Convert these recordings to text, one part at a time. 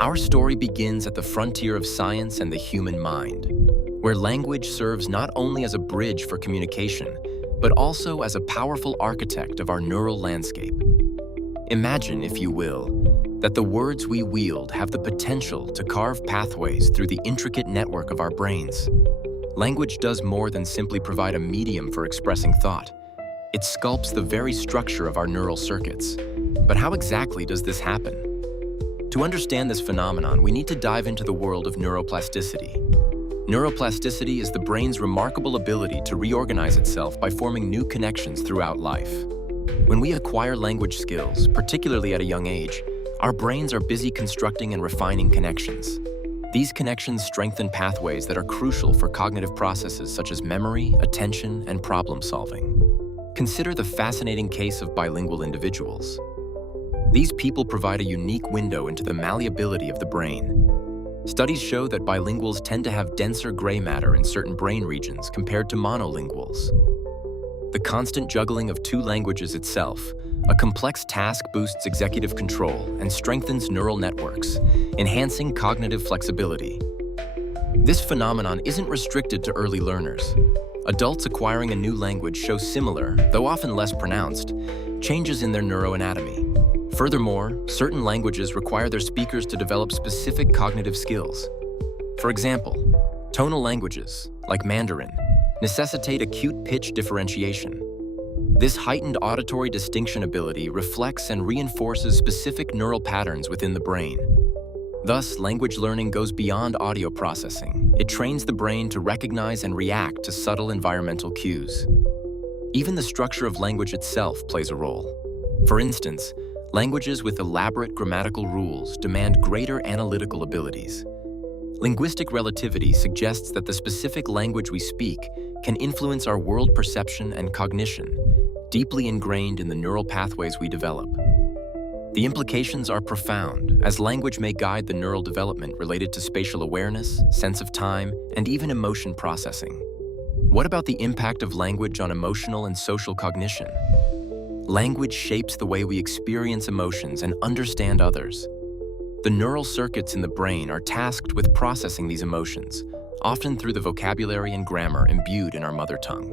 Our story begins at the frontier of science and the human mind, where language serves not only as a bridge for communication, but also as a powerful architect of our neural landscape. Imagine, if you will, that the words we wield have the potential to carve pathways through the intricate network of our brains. Language does more than simply provide a medium for expressing thought. It sculpts the very structure of our neural circuits. But how exactly does this happen? To understand this phenomenon, we need to dive into the world of neuroplasticity. Neuroplasticity is the brain's remarkable ability to reorganize itself by forming new connections throughout life. When we acquire language skills, particularly at a young age, our brains are busy constructing and refining connections. These connections strengthen pathways that are crucial for cognitive processes such as memory, attention, and problem solving. Consider the fascinating case of bilingual individuals. These people provide a unique window into the malleability of the brain. Studies show that bilinguals tend to have denser gray matter in certain brain regions compared to monolinguals. The constant juggling of two languages itself, a complex task, boosts executive control and strengthens neural networks, enhancing cognitive flexibility. This phenomenon isn't restricted to early learners. Adults acquiring a new language show similar, though often less pronounced, changes in their neuroanatomy. Furthermore, certain languages require their speakers to develop specific cognitive skills. For example, tonal languages, like Mandarin, necessitate acute pitch differentiation. This heightened auditory distinction ability reflects and reinforces specific neural patterns within the brain. Thus, language learning goes beyond audio processing. It trains the brain to recognize and react to subtle environmental cues. Even the structure of language itself plays a role. For instance, languages with elaborate grammatical rules demand greater analytical abilities. Linguistic relativity suggests that the specific language we speak can influence our world perception and cognition, deeply ingrained in the neural pathways we develop. The implications are profound, as language may guide the neural development related to spatial awareness, sense of time, and even emotion processing. What about the impact of language on emotional and social cognition? Language shapes the way we experience emotions and understand others. The neural circuits in the brain are tasked with processing these emotions, often through the vocabulary and grammar imbued in our mother tongue.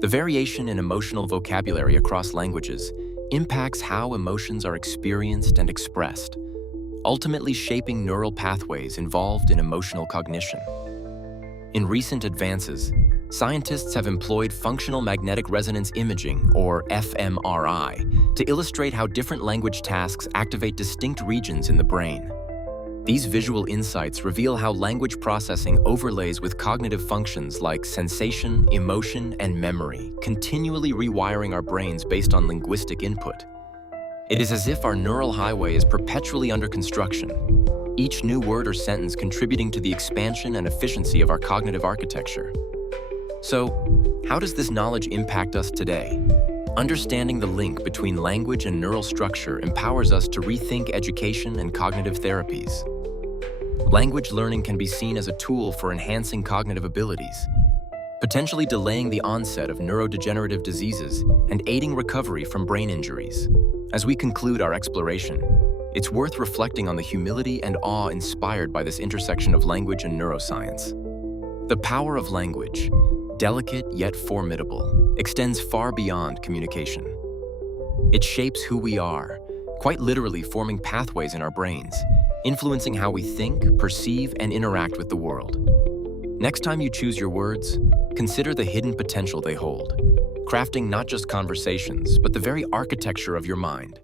The variation in emotional vocabulary across languages impacts how emotions are experienced and expressed, ultimately shaping neural pathways involved in emotional cognition. In recent advances, scientists have employed functional magnetic resonance imaging, or fMRI, to illustrate how different language tasks activate distinct regions in the brain. These visual insights reveal how language processing overlays with cognitive functions like sensation, emotion, and memory, continually rewiring our brains based on linguistic input. It is as if our neural highway is perpetually under construction, each new word or sentence contributing to the expansion and efficiency of our cognitive architecture. So, how does this knowledge impact us today? Understanding the link between language and neural structure empowers us to rethink education and cognitive therapies. Language learning can be seen as a tool for enhancing cognitive abilities, potentially delaying the onset of neurodegenerative diseases and aiding recovery from brain injuries. As we conclude our exploration, it's worth reflecting on the humility and awe inspired by this intersection of language and neuroscience. The power of language, delicate yet formidable, extends far beyond communication. It shapes who we are, quite literally forming pathways in our brains, influencing how we think, perceive, and interact with the world. Next time you choose your words, consider the hidden potential they hold, crafting not just conversations, but the very architecture of your mind.